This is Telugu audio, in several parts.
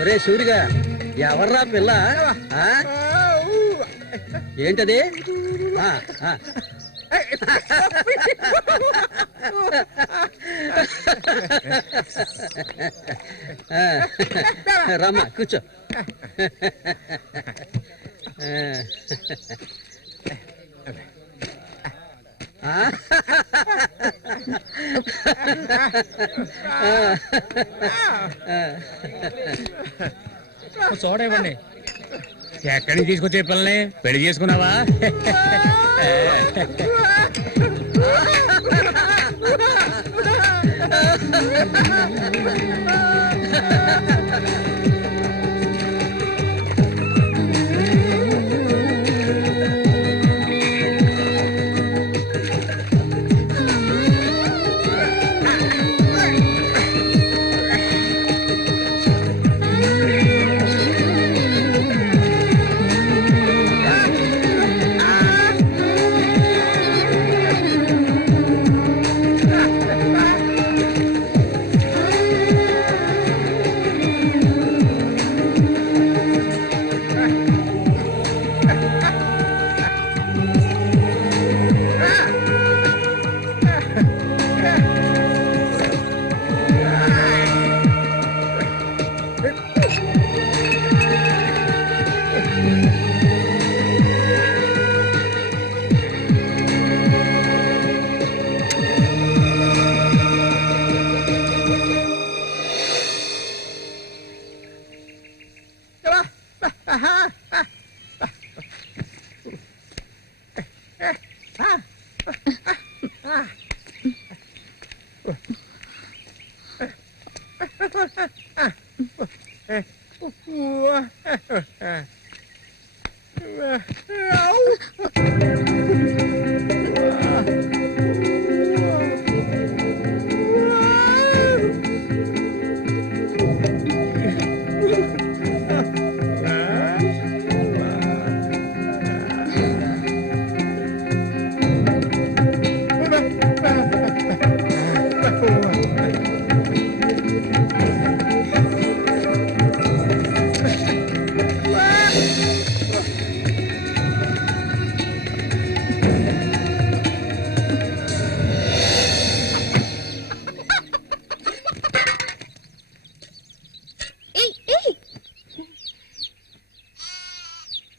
ఒరే సూరిగా, ఎవర్రా పిల్ల? ఏంటది? రమ్మా కూర్చో. చూడండి, ఎక్కడి నుంచి తీసుకొచ్చే పిల్లని పెళ్లి చేసుకున్నావా?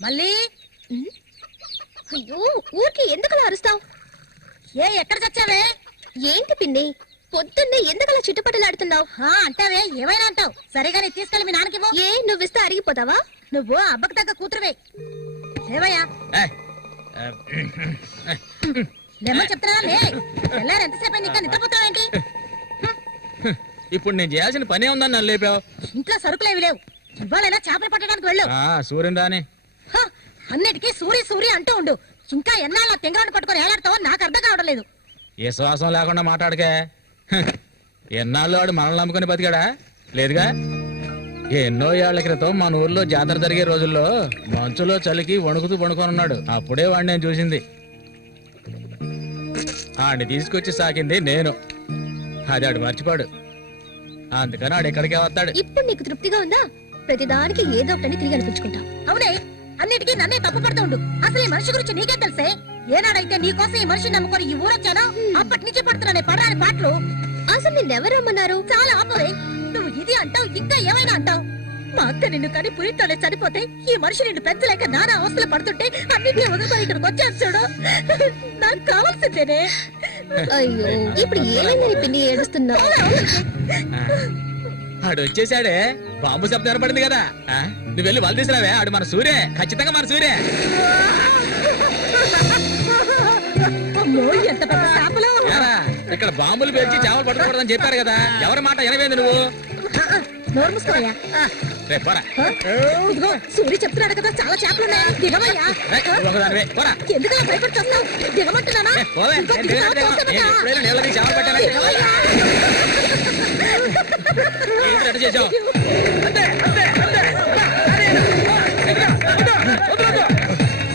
మళ్ళీ అయ్యో, ఊరికి ఎందుకలా అరుస్తావు? ఎక్కడ చచ్చావే? ఏంటి పిన్ని, పొద్దున్నే ఎందుకలా చుట్టుపట్టలాడుతున్నావు? అంటావే, ఏమైనా అంటావు. సరిగానే తీసుకెళ్ళి మీ నాన్నకి నువ్వు ఇస్తే అరిగిపోతావా? నువ్వు అబ్బకు తగ్గ కూతురువే. ఏవయ్యా లేమని చెప్తున్నా. ఎల్లారు ఎంతసేపు ఇంకా నిద్రపోతావేంటి? ఇప్పుడు నేను చేయాల్సిన పనే ఉందని నన్ను లేపావు. ఇంట్లో సరుకులేవి లేవు. ఇవ్వాలైనా చేపలు పట్టడానికి వెళ్ళు. సూర్యుని రాని అన్నిటికీ సూరి సూరి అంటూ ఉండు. ఇంకా ఎన్నాళ్ళ తెంగరాన్ని పట్టుకొని ఏలాడతావో నాకు అర్థం కావడం లేదు. ఏ శ్వాసం లేకుండా మాట్లాడకే. ఎన్నాళ్ళు వాడు మనల్ని నమ్ముకుని బతికాడా? లేదుగా. ఎన్నో ఏళ్ల క్రితం మన ఊర్లో జాతర జరిగే రోజుల్లో మంచులో చలికి వణుకుతూ పడుకొని ఉన్నాడు. అప్పుడే వాడిని నేను చూసింది. ఆడిని తీసుకొచ్చి సాకింది నేను. అది ఆడు మర్చిపోడు. అందుకని ఆడు ఎక్కడికే వస్తాడు. ఇప్పుడు నీకు తృప్తిగా ఉందా? ప్రతిదానికి ఏదో ఒకటి తిరిగి అనిపించుకుంటావు. అవునే, అన్నిటికీ నన్నే తప్పు పడుతూ ఉండు. అసలు ఈ మనిషి గురించి నీకే తెలిసే. ఏనాడైతే నీకోసం ఈ మనిషిని నమ్ముకొని ఈ ఊరొచ్చానో అప్పటి నుంచి పడుతున్నానే పడాని పాటలు. అసలు నిన్నెవరు రమ్మన్నారు? చాలా ఆపవే. నువ్వు ఇది అంటావు, ఇంకా ఏమైనా అంటావు. మా అక్క నిన్ను కానీ పురిట్లోనే చనిపోతే ఈ మనిషి నిన్ను పెంచలేక నానా అవస్థలు పడుతుంటే అన్నింటినీ వదులుకొని ఇక్కడికి వచ్చాను చూడు. నాకు కావాల్సిందేనే. అయ్యో, ఇప్పుడు ఏమైందని పిన్ని ఏడుస్తున్నావు? ఆడు వచ్చేసాడే. బాంబు శబ్దం ఏర్పడింది కదా. నువ్వు వెళ్ళి వాళ్ళు తీసుకురావే. ఆడు మన సూర్య, ఖచ్చితంగా మన సూర్య. అమ్మో, ఎంత పెద్ద చేపలు. ఇక్కడ బాంబులు పేర్చి చేపలు పట్టకూడదని చెప్పారు కదా, ఎవరి మాట వినవేంది నువ్వు? నోరు మూసుకోవయ్యా. రేపు పోరా. ఇదిగో సూర్య చెప్తున్నాడు కదా, చాలా చేపలు ఉన్నాయి, దిగవయ్యా. ఒకదానివే పోరా. ఎందుకు భయపడి చూస్తావు? దిగమంటున్నానా? పోవే. ఇంకో నేను దిగుతావా? దిగను. చూస్తాను కదా. ఎప్పుడైనా నీళ్ళకి చేపలు పట్టానా? దిగవయ్యా. ఏంటి రెడీ చేసావు?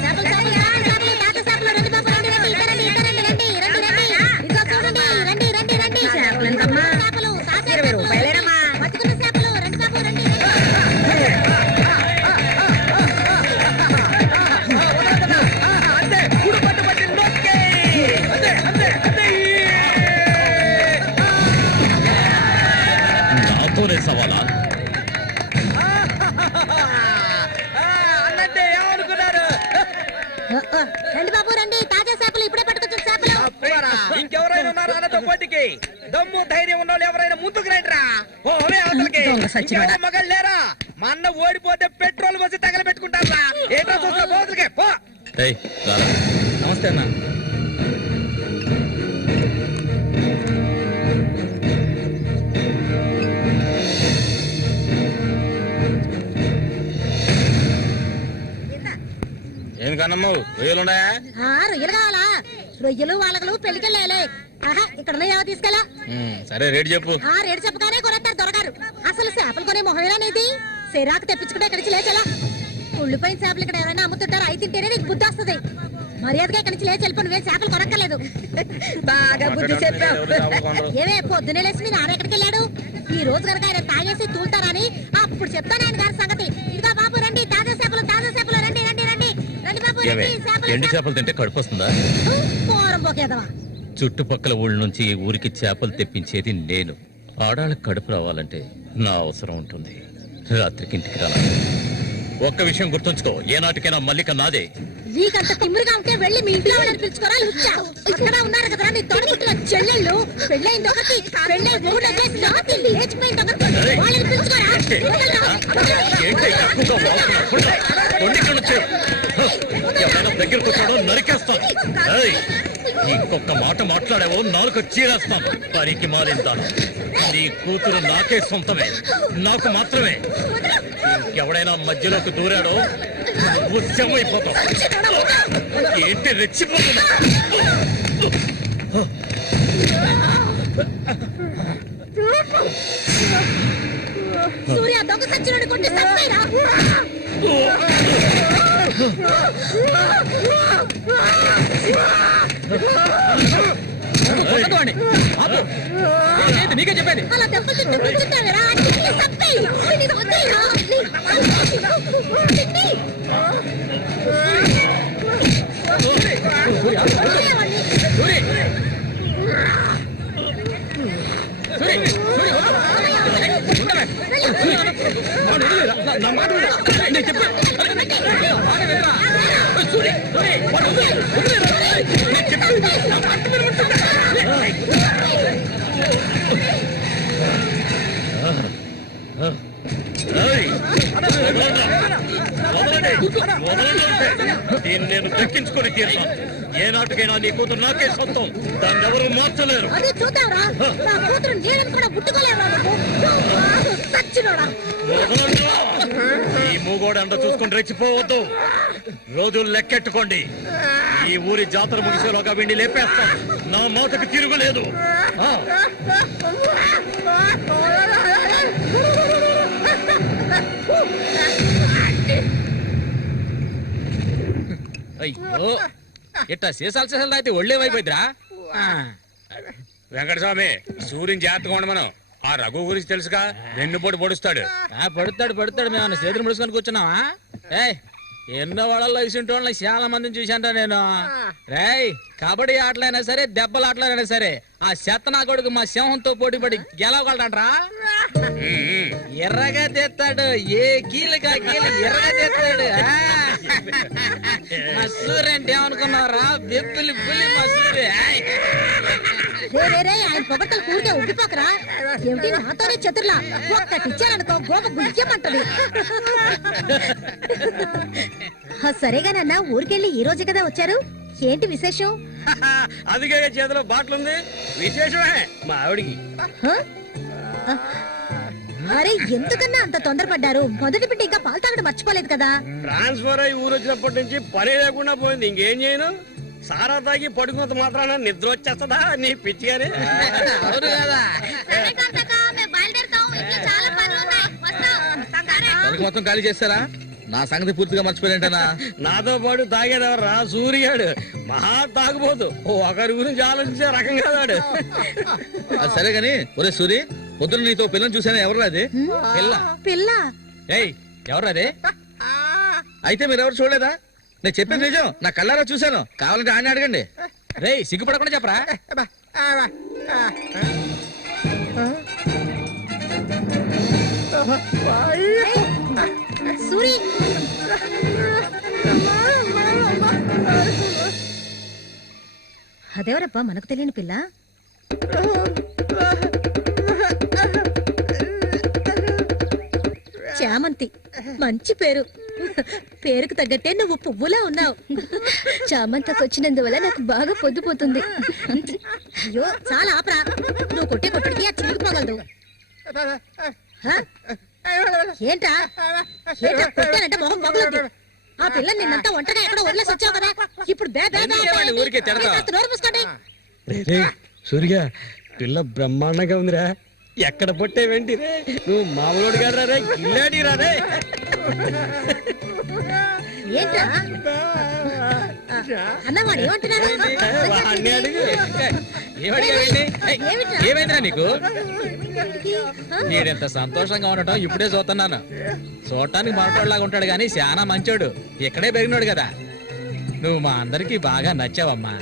చేపలు కావాలా? చేపలు, తాత చేపలు, రండి బాబు, రండి, రండి, ఇక రండి, ఇక రండి, రండి, రండి, రండి. ఇదిగో చూడండి, రండి, రండి, రండి. చేపలు, తాత చేపలు, బతుకున్న చేపలు, రండి బాబు, రండి, రండి. నాతోనే సవాలా? రండి బాబు, రండి, తాజా చేపలు, ఇప్పుడే పట్టుకొచ్చిన చేపలు. ఇంకెవరైనా ఉన్నారా అన్నతో పోటీకి? దమ్ము ధైర్యం ఉన్న వాళ్ళు ఎవరైనా ముందుకు రండిరా. ఓలే అవతలకి. ఇంకెవరు మగాళ్ళు లేరా? మా అన్న ఓడిపోతే పెట్రోల్ పోసి తగలబెట్టుకుంటారా? ఏంటో చూస్తా పోతులకే పో. నమస్తే అన్న. ఏం కన్నమ్మావు, రొయ్యలున్నాయా? రొయ్యలు కావాలా? రొయ్యలు వాళ్ళగలు పెళ్లికెళ్ళాలి. ఆహా, ఇక్కడ తీసుకెళ్ళా. సరే రేటు చెప్పు. రేటు చెప్పగానే కొనేస్తారు దొరగారు. అసలు చేపలు కొనే మొహమేనా నీది? సిరాకు తెప్పించుకుంటే ఇక్కడి నుంచి లేచలా. ఉళ్ళిపోయిన చేపలు ఇక్కడ ఎవరైనా అమ్ముతుంటారు, అయి తింటేనే నీకు బుద్ధి వస్తుంది. మర్యాదగా ఇక్కడి నుంచి లేచి వెళ్ళిపోయి నువ్వే చేపలు కొనక్కర్లేదు. బాగా బుద్ధి చెప్పావు. ఏమే పొద్దునే లేచి మీ నాన్న ఎక్కడికి వెళ్ళాడు? ఈ రోజు కనుక ఆయన తాగేసి తూలుతారని అప్పుడు చెప్తాను ఆయన గారి సంగతి. ఇదిగా బాబు రండి, తాజా చేపలు, తాజా చేపలు, రండి, రండి, రండి, రండి బాబు, రండి. ఎండు చేపలు తింటే కడుపు వస్తుందా? పోరం పోకేదవా. చుట్టుపక్కల ఊళ్ళ నుంచి ఈ ఊరికి చేపలు తెప్పించేది నేను. ఆడాళ్ళకి కడుపు రావాలంటే నా అవసరం ఉంటుంది. రాత్రికి ఇంటికి రాను. ఒక్క విషయం గుర్తుంచుకో, ఏనాటికైనా మల్లిక నాదే. నీకంత తిమ్మిరిగా ఉంటే వెళ్ళి మీ ఇంట్లో వాళ్ళని పిలుచుకోరా. లుచ్చా ఇక్కడ ఉన్నారు కదా నీ తోడుగుట్టిన చెల్లెళ్ళు. పెళ్ళైంది ఒకటి, పెళ్ళై మూడు వదిలేసి రాత్రి లేచిపోయింది ఒకటి. వాళ్ళని పిలుచుకోరా. ఎవరైనా దగ్గరకు వచ్చాడో నరికేస్తాను. ఇంకొక మాట మాట్లాడావో నాలుగు చీరేస్తాను. పనికి మారింతాను. నీ కూతురు నాకే సొంతమే, నాకు మాత్రమే. ఎవడైనా మధ్యలోకి దూరాడో ఉత్సమైపోతాం. ఏంటి రెచ్చిపోతున్నా? సూర్య దొంగ సచ్చినోడి కొట్టి సత్తాయిరా. నీకే చెప్పేది. అలా దెబ్బలు తింటూ కూర్చుంటావేరా? సత్తాయి వద్దాయిరా. దీన్ని నేను దక్కించుకొని తీరుతాను. ఏ నాటికైనా నీ కూతురు నాకే సొంతం. దాన్ని ఎవరు మార్చలేరు. అదే చూద్దాంరా. నా కూతురు నీళ్ళని కూడా ముట్టుకోలేవా నువ్వు? సచ్చినోడా. ఈ మూగోడు అంట చూసుకుని రెచ్చిపోవద్దు. రోజులు లెక్కెట్టుకోండి. ఈ ఊరి జాతర ముగిసేలోగా వీడిని లేపేస్తాను. నా మాటకు తిరుగులేదు. అయ్యో, ఇట్టా సీసాలు సీసాలు అయితే ఒళ్ళేమైపోయిద్దిరా. వెంకటస్వామి, సూర్యుని జాగ్రత్తగా ఉండ. మనం ఆ రఘు గురించి తెలుసుగా, వెన్నుపోటు పొడుస్తాడు. పడుతాడు. మేము చేతులు ముడుచుకొని కూర్చున్నావా? ఎన్నో వాళ్ళలో ఇసుంటోళ్ళ చాలా మందిని చూశాంట నేను. రేయ్, కబడ్డీ ఆటలైనా సరే, దెబ్బల ఆటలైనా సరే, ఆ చెత్తనా కొడుకు మా సింహంతో పోటీ పడి గెలవగలడంట్రా. ఎర్రగా తెస్తాడు, ఏ కీలుగా కీలు ఎర్రగా తెస్తాడు. మసూరి అంటే ఏమనుకున్నారా? బెబ్బిలి పులి మసూరి. ఆయన పొగట్టలు కూడితే ఉబ్బిపోకరా. ఏమిటి నాతోనే చతుర్లా? ఒక్కటిచ్చారనుకో గోప గుయ్యమంటది. సరేగానన్నా, ఊరికెళ్ళి ఈ రోజు కదా వచ్చారు. ఏంటి విశేషం? అదిగే చేతిలో బాటిల్ ఉంది, విశేషమే మా ఆవిడికి. హ? అరే ఎందుకన్నా అంత తొందరపడ్డారు? మొదటి బిడ్డ ఇంకా పాలు తాగడం మర్చిపోలేదు కదా. ట్రాన్స్ఫర్ అయ్యి ఊరు వచ్చినప్పటి నుంచి పని లేకుండా పోయింది. ఇంకేం చేయను, సారా తాగి పడుకున్నంత మాత్రాన నిద్ర వచ్చేస్తుందా నీ పిచ్చి గాని? అవును కదా. మొత్తం ఖాళీ చేస్తారా? నా సంగతి పూర్తిగా మర్చిపోయింటనా? నాతో పాటు తాగేదెవర్రా? సూర్యాడు మహా తాగుపోతు, ఒకరి గురించి ఆలోచించే రకం కాదాడు. అది సరే గాని, ఒరే సూరి, పొద్దున్న నీతో పిల్లని చూసాను, ఎవరు అది? పిల్ల పిల్ల? ఏయ్, ఎవరు అది? అయితే మీరు ఎవరు చూడలేదా? నేను చెప్పేది నిజం, నా కళ్ళారా చూశాను. కావాలంటే ఆయన అడగండి. రేయ్, సిగ్గుపడకుండా చెప్పరా? సూరి, అదెవరబ్బా మనకు తెలియని పిల్ల? చామంతి, మంచి పేరు. పేరుకు తగ్గట్టే నువ్వు పువ్వులా ఉన్నావు. చామంతకు వచ్చినందువల్ల నాకు బాగా పొద్దుపోతుంది. అయ్యో చాలా ఆపరా, నువ్వు కొట్టే కొట్టుడికి ఆ చిరిగిపోగలదు. ఏంటా ఏంటా కొట్టానంటే మొహం పగులుద్ది. ఆ పిల్లని నిన్నంతా ఒంటరిగా ఎక్కడో వదిలేసి వచ్చావు కదా, ఇప్పుడు నోరు మూసుకోండి. సూర్య, పిల్ల బ్రహ్మాండంగా ఉందిరా. ఎక్కడ పొట్టే వెంటి రే, నువ్వు మామూలుడు గారు రే, గిల్లాడి రే. ఏంట్రా అన్నవాడు ఏమంటున్నాడు? ఏమైందిరా నీకు? వీడెంత సంతోషంగా ఉండటం ఇప్పుడే చూస్తున్నాను. చూడటానికి మనటోళ్ళలాగా ఉంటాడు గాని చాలా మంచోడు. ఇక్కడే పెరిగినాడు కదా. నువ్వు మా అందరికి బాగా నచ్చావమ్మా.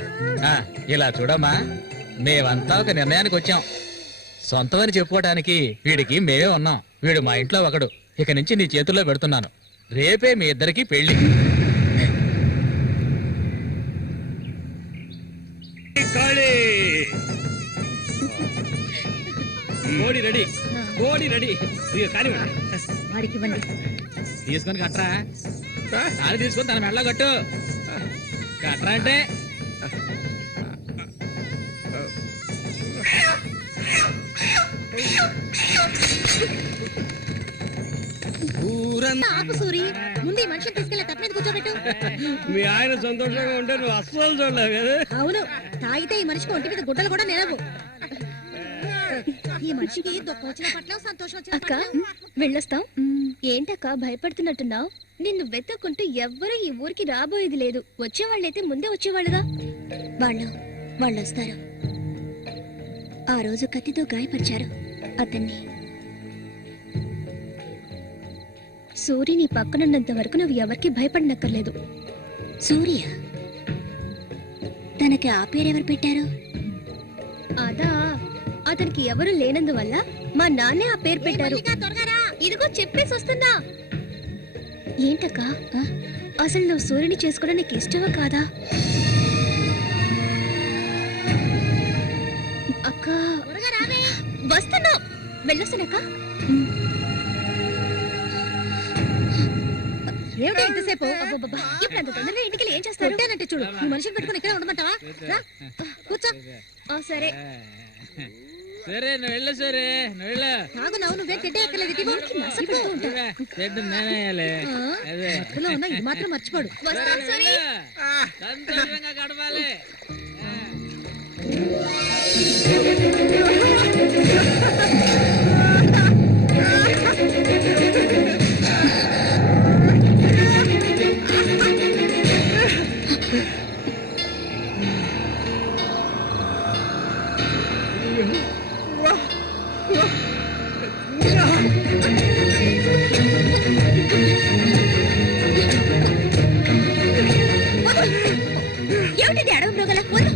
ఇలా చూడమ్మా, మేమంతా ఒక నిర్ణయానికి వచ్చాం. సొంతమని చెప్పుకోవటానికి వీడికి మేమే ఉన్నాం. వీడు మా ఇంట్లో ఒకడు. ఇక నుంచి నీ చేతుల్లో పెడుతున్నాను. రేపే మీ ఇద్దరికి పెళ్లి. కోడి రెడీ, కోడి రెడీ. వాడికి ఇవ్వండి. తీసుకొని కట్టరా, తాళి తీసుకొని తన మెడలో కట్టు. కట్టరా అంటే ఆపు సూరి, ముందు ఈ మనిషిని తీసుకెళ్ళి తప్ప మీద కూర్చోబెట్టు. మీ ఆయన సంతోషంగా ఉంటే నువ్వు అస్సలు చూడలేవు కదా. అవును, తాగితే ఈ మనిషికి ఒంటి మీద గుడ్డలు కూడా నిలవు. ఈ మనిషికి దుఃఖం వచ్చిన పట్ల సంతోషం వచ్చిన అక్క వెళ్ళొస్తాం. ఏంటక్క భయపడుతున్నట్టున్నావు? నిన్ను వెతుక్కుంటూ ఎవ్వరూ ఈ ఊరికి రాబోయేది లేదు. వచ్చేవాళ్ళైతే ముందే వచ్చేవాళ్ళుగా. వాళ్ళు వస్తారు. ఆ రోజు కత్తితో గాయపరిచారు అతన్ని. సూర్య నీ పక్కనున్నంత వరకు నువ్వు ఎవరికి భయపడనక్కర్లేదు. సూర్య తనకి ఆ పేరెవరు పెట్టారు? అదా, అతనికి ఎవరు లేనందువల్ల మా నాన్నే ఆ పేరు పెట్టారు. ఇదిగో చెప్పేసి వస్తున్నా. ఏంటక్క, అసలు నువ్వు సూర్యుని చేసుకోవడం నీకు ఇష్టమా కాదా? అక్క వస్తున్నా, వెళ్ళొస్తానక్క. ఏమిటో ఇంతసేపు? ఇప్పుడు అంత తొందరగా ఇంటికి ఏం చేస్తారు? అంటే చూడు, ఈ మనిషిని పెట్టుకుని ఇక్కడే ఉండమంటావా? కూర్చో. సరే సరే, నువ్వు వెళ్ళు. సరే, నువ్వు వెళ్ళు. నువ్వే తిట్టే ఎక్కలేదు. ఇది మాత్రం మర్చిపోడు. సంతోషంగా గడపాలి. ఏమిటి అడవి మృగల వద్దు.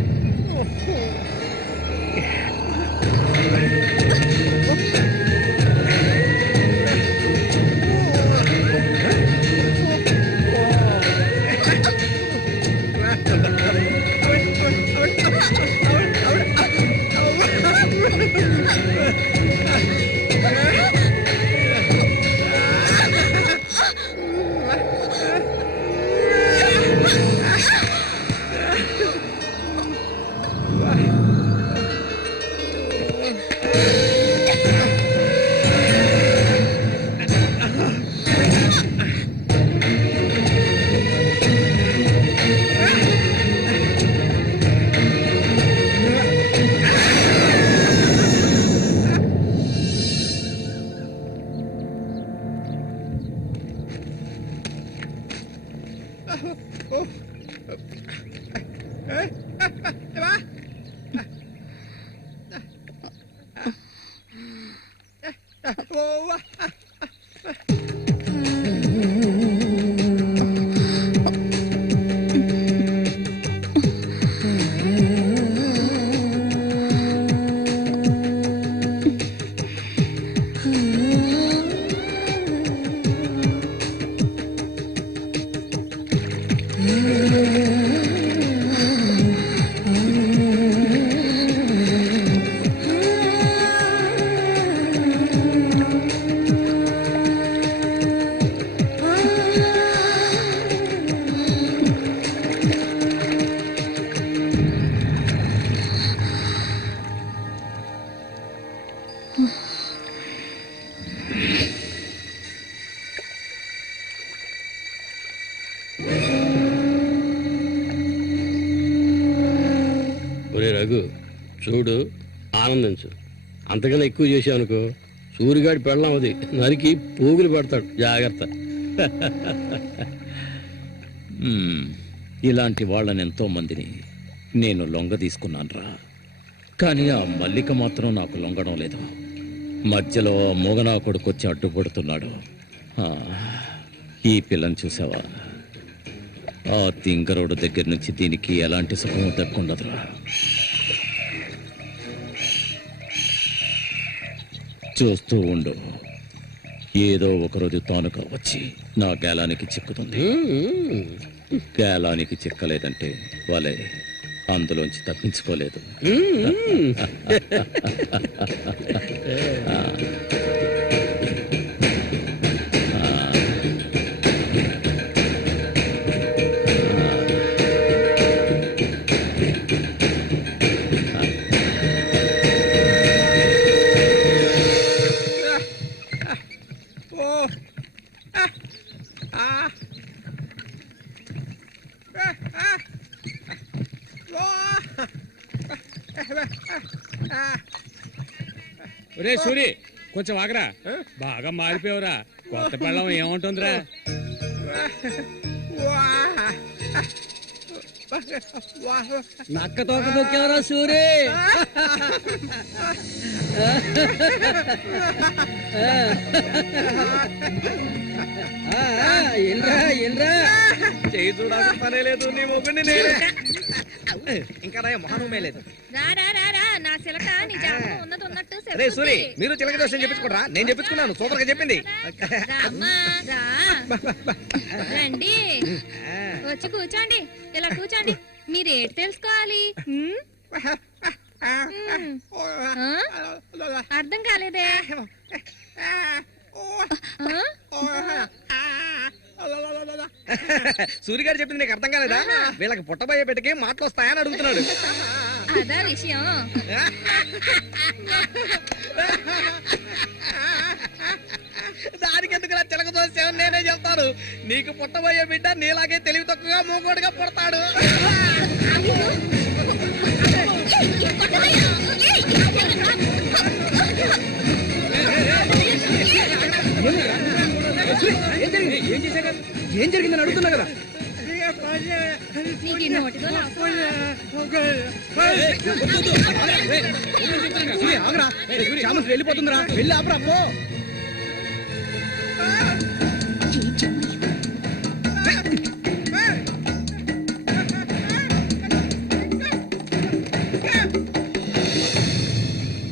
ఒరే రఘు చూడు, ఆనందించు. అంతకన్నా ఎక్కువ చేసావు అనుకో సూరిగాడి పెళ్ళం అది నరికి పోగులు పెడతాడు. జాగ్రత్త. ఇలాంటి వాళ్ళని ఎంతో మందిని నేను లొంగ తీసుకున్నానురా. కానీ ఆ మల్లిక మాత్రం నాకు లొంగడం లేదు. మధ్యలో మూగనా కొడుకొచ్చి అడ్డుపడుతున్నాడు. ఈ పిల్లని చూసావా? ఆ తింగరోడు దగ్గర నుంచి దీనికి ఎలాంటి సుఖం దక్కుండదురా. చూస్తూ ఉండు, ఏదో ఒకరోజు తానుగా వచ్చి నా గేలానికి చిక్కుతుంది. గేలానికి చిక్కలేదంటే వాళ్ళే అందులోంచి తప్పించుకోలేదు. ఒరే సూరి, కొంచెం ఆగరా. బాగా మారిపోయావురా. కొత్త పెళ్ళం ఏముంటుందిరా? నక్క తోక తొక్కేవరా సూరి. చేయి చూడాల్సిన పనే లేదు, నీ మొగుడిని నేనే. ఇంకా మొహనమే లేదు. రే సూరి, మీరు చిలక దోషం చెప్పించుకోరా? నేను చెప్పించుకున్నాను, సూపర్ గా చెప్పింది. రండి, వచ్చి కూర్చోండి. ఇలా కూర్చోండి. మీరు ఏంటి తెలుసుకోవాలి? అర్థం కాలేదే? సూరి గారు చెప్పింది నీకు అర్థం కాలేదా? వీళ్ళకి పుట్టబోయే బిడ్డకి మాటలు వస్తాయని అడుగుతున్నాడు. అదా విషయం. దానికి ఎందుకు చిలక దోషం? నేనే చెప్తాను. నీకు పుట్టబోయే బిడ్డ నీలాగే తెలివి తక్కువగా మూగోడుగా పుడతాడు. ఏం జరిగిందని అడుగుతున్నా కదా. నీకు ఈ నోటితో వెళ్ళిపోతుందిరా, వెళ్ళి ఆపరా పో.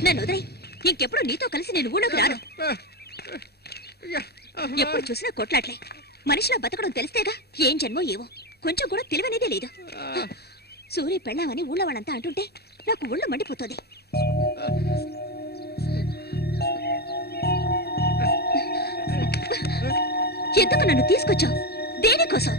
నన్ను వదిలేయ్. ఇంకెప్పుడు నీతో కలిసి నేను ఊళ్ళోకి రాను. ఎప్పుడు చూసినా కొట్లాట్లే. మనిషిలా బతకడం తెలిస్తేగా. ఏం జన్మో ఏవో, కొంచెం కూడా తెలివనేదే లేదు. సూర్య పెళ్ళామని ఊళ్ళో వాళ్ళంతా అంటుంటే నాకు ఒళ్ళు మండిపోతుంది. ఎందుకు నన్ను తీసుకొచ్చావు? దేనికోసం?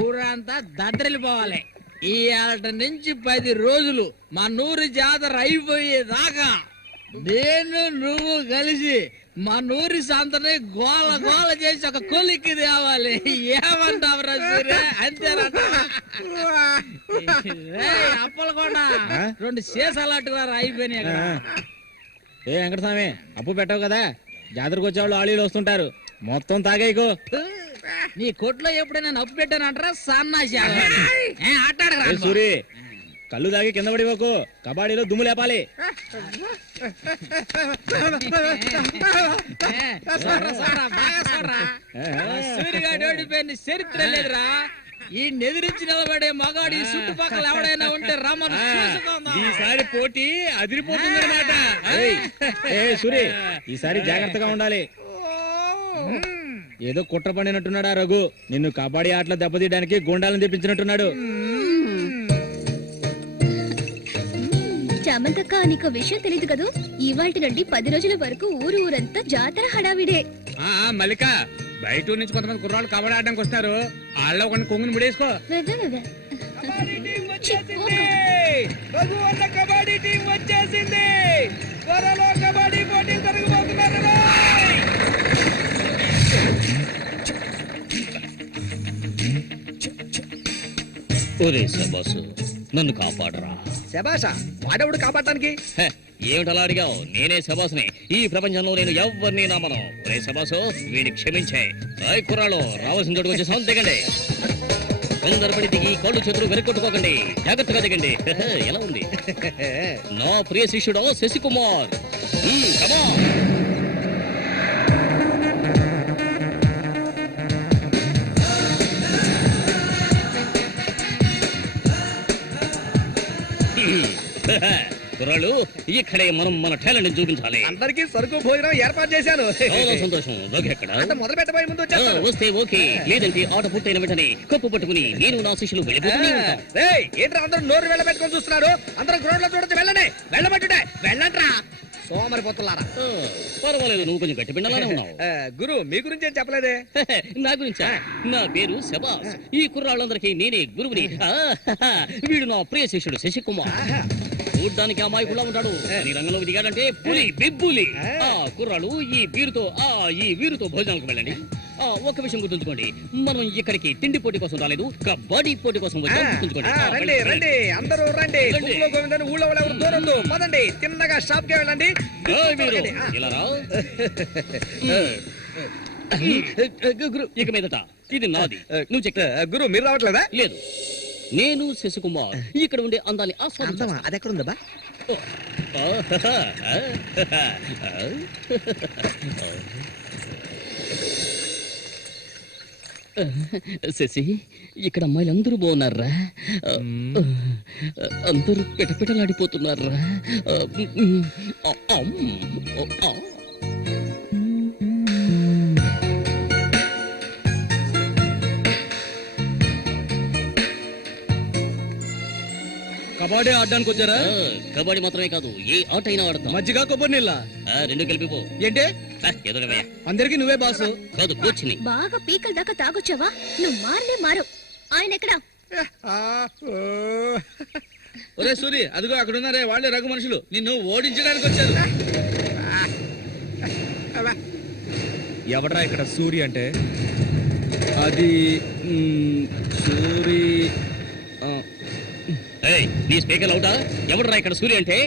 ఊరా అంతా దద్దరిల్లిపోవాలి. ఈ ఆట నుంచి 10 రోజులు మా నూరు జాతర అయిపోయేదాకా నేను నువ్వు కలిసి మా నూరి సంతని గోల గోల చేసి ఒక కొలిక్కి తేవాలి. ఏమంటావురా సూర్య? అంతేనంట. అప్పలకొండ 2 సీసాలు అట్టుకున్నారు అయిపోయినాయి. ఏ వెంకటస్వామి అప్పు పెట్టవు కదా, జాతరకు వచ్చేవాళ్ళు ఆళీలు వస్తుంటారు, మొత్తం తాగేకు. నీ కొట్లో ఎప్పుడైనా నప్పు పెట్టానంటారా సన్నాసి? సూరి కళ్ళు తాగి కింద పడిపోకు, కబాడీలో దుమ్ము లేపాలి. సూర్యగాడు ఓడిపోయిన చరిత్ర లేదురా. ఈ నెదిరించి నిలబడే మగాడు ఈ చుట్టుపక్కల ఎవడైనా ఉంటే రమ్మను. ఈసారి పోటీ అదిరిపోతుందన్నమాట. సూరి ఈసారి జాగ్రత్తగా ఉండాలి. ఏదో కుట్ర పండినట్టున్నాడా రఘు, నిన్ను కబడ్డీ ఆటలో దెబ్బతీయడానికి గుండాలను తెప్పించినట్టున్నాడు. చామంతక్క, నీకు విషయం తెలీదు కదూ, ఇవాళ నుండి 10 రోజుల వరకు ఊరంతా జాతర హడావిడే. మల్లిక, బయట ఊరు నుంచి కొంతమంది కుర్రాళ్ళు కబడ్డీ ఆడడానికి వస్తారు, వాళ్ళ కొన్ని కొంగుని ముడేసుకో. కబడ్డీ టీం వచ్చేసింది. త్వరలో కబడ్డీ పోటీలు జరగబోతున్నారు. ఒరే శబాసు, నన్ను కాపాడరా. శబాషా, వాడెవడు కాపాడటానికి? ఏమిటలా అడిగావు? నేనే శబాసుని. ఈ ప్రపంచంలో నేను ఎవరిని నమ్మను. ఒరే శబాసు, వీడిని క్షమించే. కుర్రాళ్ళు రావాల్సిన చోటుకు వచ్చి సౌండ్ దిగండి. తొందరపడి దిగి కాళ్ళు చేతులు వెనక్కొట్టుకోకండి, జాగ్రత్తగా దిగండి. ఎలా ఉంది? నా ప్రియ శిష్యుడు శశికుమార్. కుర్రాళ్ళు, ఇక్కడే మనం మన టాలెంట్ చూపించాలి. అందరికీ సరుకు భోజనం ఏర్పాటు చేశాను. చాలా సంతోషం. ఎక్కడ మొదలు పెట్టబోయే ముందు వస్తే ఓకే, లేదంటే ఆట పూర్తయిన వెంటనే కప్పు పట్టుకుని నేను నా శిష్యులు వెళ్ళిపోతూనే ఉంటాం. ఏంట్రా అందరూ నోరు వెళ్ళబెట్టుకొని చూస్తున్నారు? అందరూ గ్రౌండ్ లో చూడొచ్చు, వెళ్ళండి. వెళ్ళబెట్టుడే, వెళ్ళంట్రా సోమరిపోతున్నారా. పర్వాలేదు, నువ్వు కొంచెం గట్టి పిండాలనే ఉన్నావు. గురు, మీ గురించి ఏం చెప్పలేదే? నా గురించా? నా పేరు శబాస్. ఈ కుర్రాళ్ళందరికీ నేనే గురువుని. వీడు నా ప్రియ శిష్యుడు శశికుమార్. చూడ్డానికి అమాయకులా ఉంటాడు, నీ రంగంలోకి దిగాడంటే పులి బిబ్బులి. కుర్రాళ్ళు, ఈ వీరుతో భోజనాలకు వెళ్ళండి. ఒక విషయం గుర్తుంచుకోండి, మనం ఇక్కడికి తిండి పోటీ కోసం రాలేదు, కబడ్డీ పోటీ కోసం వచ్చాం. రండి రండి, అందరూ రండి. గోవిందని ఊళ్ళో వాళ్ళు ఎవరు దూరొద్దు. పదండి, తిన్నగా షాప్ కి వెళ్ళండి. ఇలా రా. ఇక మీదట ఇది నాది. నువ్వు చెక్. గురు, మీరు రావట్లేదా? లేదు, నేను శశికుమార్ ఇక్కడ ఉండే అందాన్ని ఆస్వాదించాను. అది ఎక్కడ ఉందా? శశి, ఇక్కడ అమ్మాయిలు అందరూ బాగున్నారా? అందరూ పిటపిటలాడిపోతున్నారా? కబడ్డీ ఆడడానికి వచ్చారా? కబడ్డీ మాత్రమే కాదు, ఏ ఆట అయినా ఆడతాం. మజ్జిగ కొబ్బరి నీళ్ళ రెండు కలిపిపో. ఏంటే ఎదురవయ్యా, అందరికి నువ్వే బాసు కాదు కూర్చుని. బాగా పీకల దాకా తాగొచ్చావా? నువ్వు మారలే మారు. ఆయన ఎక్కడా? ఒరే సూరి, అదిగో అక్కడ ఉన్నారే, వాళ్ళే రఘు మనుషులు, నిన్ను ఓడించడానికి వచ్చారు. ఎవడరా ఇక్కడ సూరి అంటే? అది సూరి. నీ స్పీకర్ అవుతా? ఎవడరా ఇక్కడ సూర్య అంటే?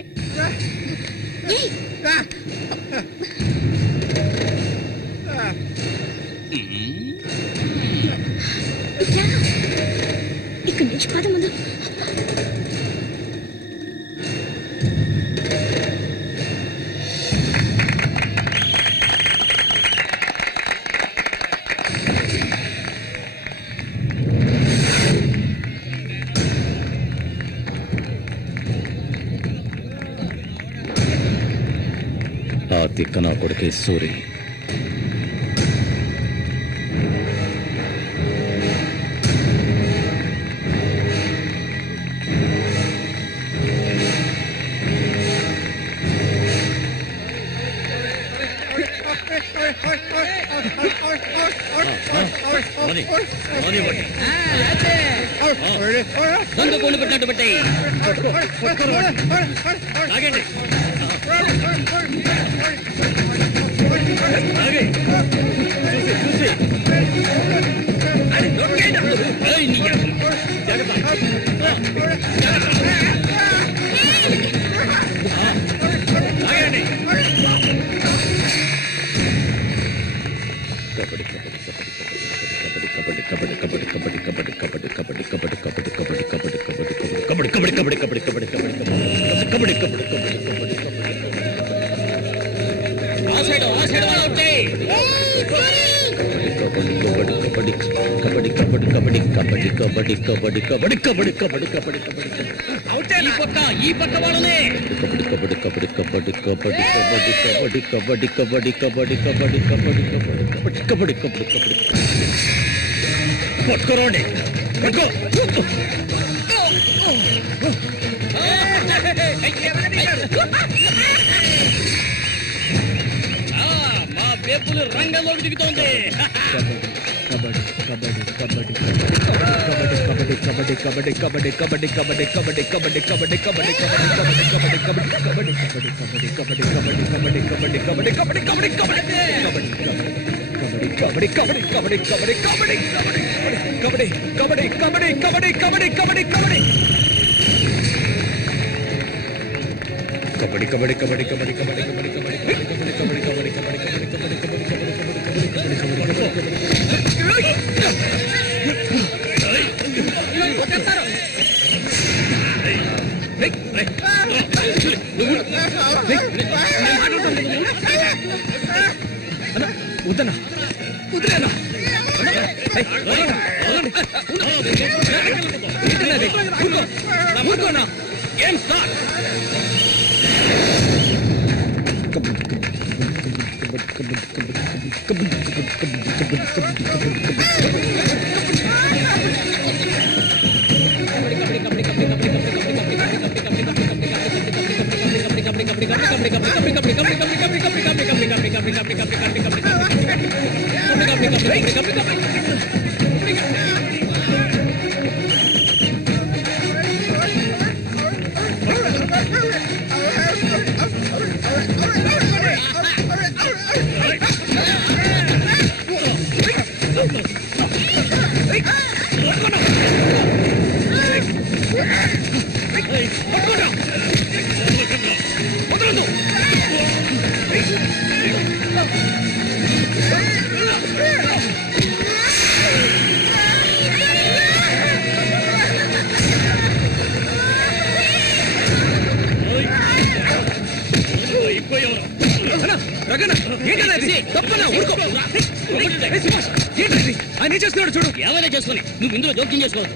ఇక్కడి నుంచి పద ముందు. ఆ తిక్క నా కొడుకే సూరి. దొంగ కోడి పెట్టినట్టు పెట్టాయి. ఆగండి. ఈ పక్క వాళ్ళనే పట్టుకోరండి. మా పేపులు రంగంలోకి దిగుతోంది. వద్దనా వదిలేనా ఏం సార్ ఆయన చేస్తున్నాడు చూడు. ఏమైనా చేసుకుని నువ్వు ఇందులో జోక్యం చేసుకోవద్దు.